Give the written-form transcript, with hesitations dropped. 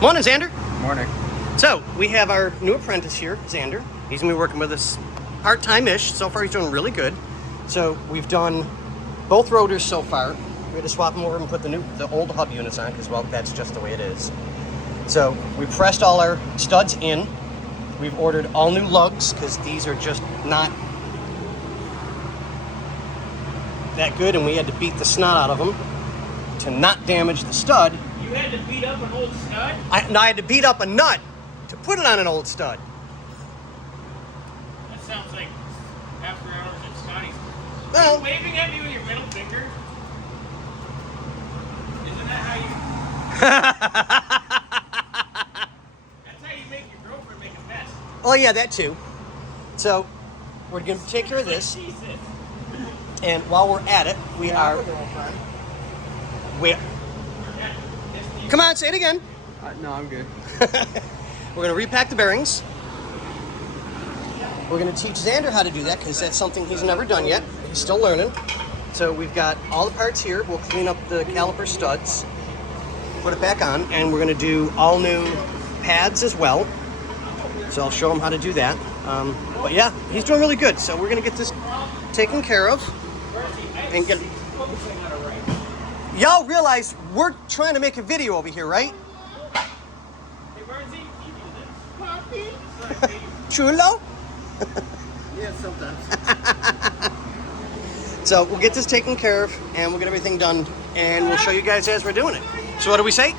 Morning, Xander. Morning. So, we have our new apprentice here, Xander. He's going to be working with us part-time-ish. So far, he's doing really good. So, we've done both rotors so far. We had to swap them over and put the old hub units on because, well, that's just the way it is. So, we pressed all our studs in. We've ordered all new lugs because these are just not that good, and we had to beat the snot out of them to not damage the stud. You had to beat up an old stud? I had to beat up a nut to put it on an old stud. That sounds like after hours at Scotty's. Well, Are you waving at me with your middle finger? Isn't that how you... That's how you make your girlfriend make a mess. Oh yeah, that too. So, we're going to take care of this. Jesus. And while we're at it, Come on, say it again. No, I'm good. We're going to repack the bearings. We're going to teach Xander how to do that because that's something he's never done yet. He's still learning. So we've got all the parts here. We'll clean up the caliper studs, put it back on, and we're going to do all new pads as well. So I'll show him how to do that. But yeah, he's doing really good. So we're going to get this taken care of and get... Y'all realize we're trying to make a video over here, right? Hey, Barnesy, you do this. Chulo? Yeah, sometimes. So we'll get this taken care of and we'll get everything done and we'll show you guys as we're doing it. So what do we say?